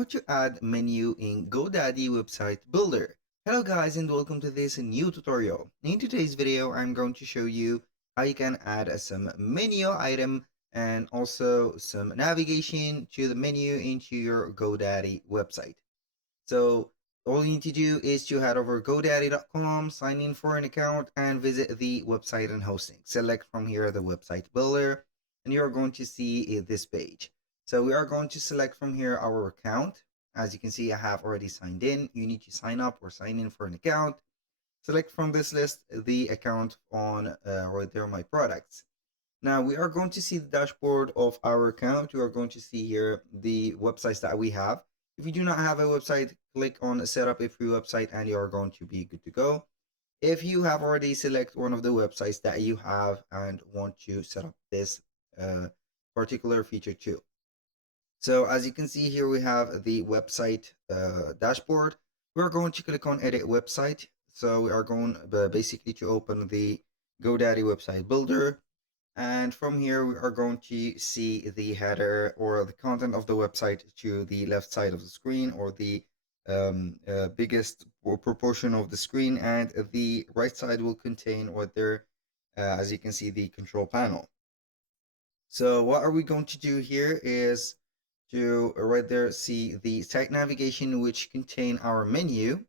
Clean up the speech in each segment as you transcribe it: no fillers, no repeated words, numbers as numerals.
how to add menu in GoDaddy website builder. Hello guys and welcome to this new tutorial. In today's video, I'm going to show you how you can add some menu item and also some navigation to the menu into your GoDaddy website. So all you need to do is to head over godaddy.com, sign in for an account and visit the website and hosting. Select from here the website builder and you're going to see this page. So we are going to select from here our account. As you can see, I have already signed in. You need to sign up or sign in for an account. Select from this list the account on right there, my products. Now we are going to see the dashboard of our account. We are going to see here the websites that we have. If you do not have a website, click on set up a free website and you are going to be good to go. If you have already select one of the websites that you have and want to set up this particular feature too. So as you can see here, we have the website dashboard. We're going to click on edit website. So we are going basically to open the GoDaddy website builder. And from here, we are going to see the header or the content of the website to the left side of the screen, or the biggest proportion of the screen, and the right side will contain what there, as you can see, the control panel. So what are we going to do here is to right there see the site navigation, which contain our menu.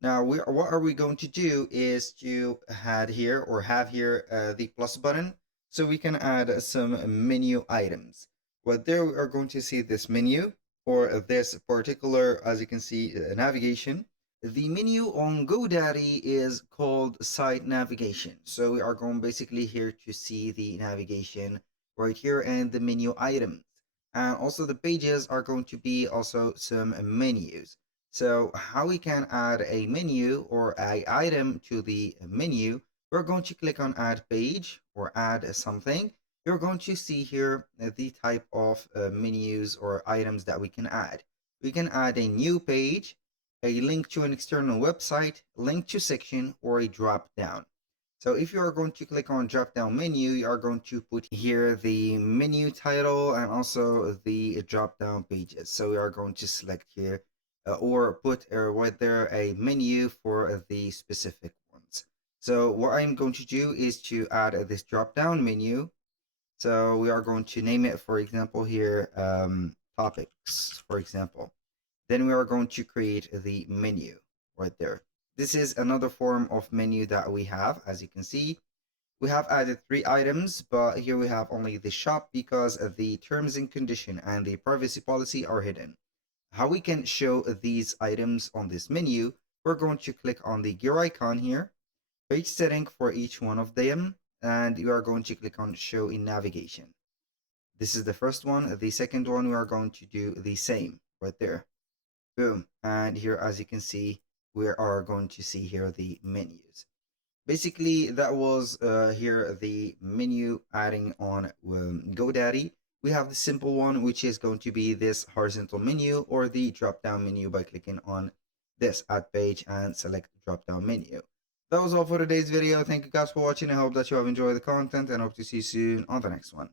Now what are we going to do is to add here or have here the plus button, so we can add some menu items. Right there we are going to see this menu or this particular, as you can see, navigation. The menu on GoDaddy is called site navigation. So we are going basically here to see the navigation right here and the menu items. And also the pages are going to be also some menus. So how we can add a menu or a item to the menu, we're going to click on add page or add something. You're going to see here the type of menus or items that we can add. We can add a new page, a link to an external website, link to section, or a drop down. So if you are going to click on drop down menu, you are going to put here the menu title and also the drop down pages. So we are going to select here or put right there a menu for the specific ones. So what I'm going to do is to add this drop down menu. So we are going to name it, for example, here topics, for example. Then we are going to create the menu right there. This is another form of menu that we have. As you can see, we have added 3 items, but here we have only the shop because the terms and condition and the privacy policy are hidden. How we can show these items on this menu, we're going to click on the gear icon here, page setting for each one of them, and you are going to click on show in navigation. This is the first one. The second one, we are going to do the same right there. Boom. And here, as you can see, we are going to see here the menus. Basically, that was here the menu adding on GoDaddy. We have the simple one, which is going to be this horizontal menu or the drop down menu by clicking on this add page and select drop down menu. That was all for today's video. Thank you guys for watching. I hope that you have enjoyed the content and hope to see you soon on the next one.